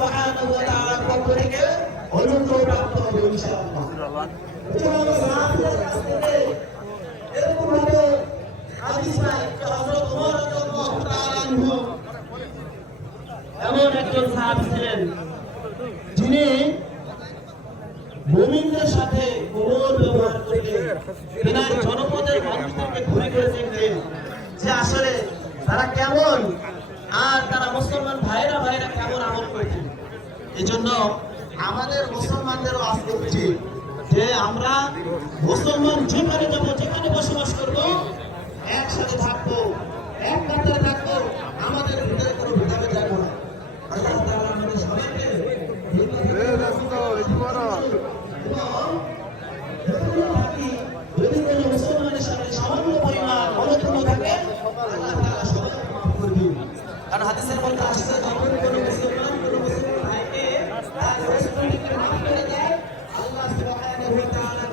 সুবহানাহু ওয়া তাআলার পক্ষ থেকে অনুগ্রহ প্রাপ্ত হবে ইনশাআল্লাহ। এরকম ভাবে হাদিস নাই হযরত ওমর রাদিয়াল্লাহু তাআলা আনহু এমন একজন সাহাবী ছিলেন যিনি মুমিনদের সাথে কোমল ব্যবহার করতেন। তিনি জনপদের মানুষদেরকে ঘুরে ঘুরে দেখতেন যে আসলে তারা কেমন আর তারা মুসলমান ভাইরা কেমন আমল করতেন। এই জন্য আমাদের মুসলমানদেরও আজকে উচিত যে আমরা মুসলমান যেখানে যাবো, যেখানে বসবাস করবো, একসাথে থাকবো, এক কাতারে থাকবো, আমাদের ভিতরে কোনো ভেদাভেদ রাখবো না। আল্লাহ তাআলা আমাদের সবাইকে যদি কোনো মুসলমানের সাথে সামান্য পরিমাণ মনোক্ষুণ্ণ থাকে, আল্লাহ তাআলা সবাইকে মাফ করবেন। কারণ হাদিসের মধ্যে আসছে যখন কোনো মুসলমান ভাইকে তার রেস্টুরেন্টে মাফ করে দেয়, আল্লাহ সুবহানাহু ওয়া তাআলা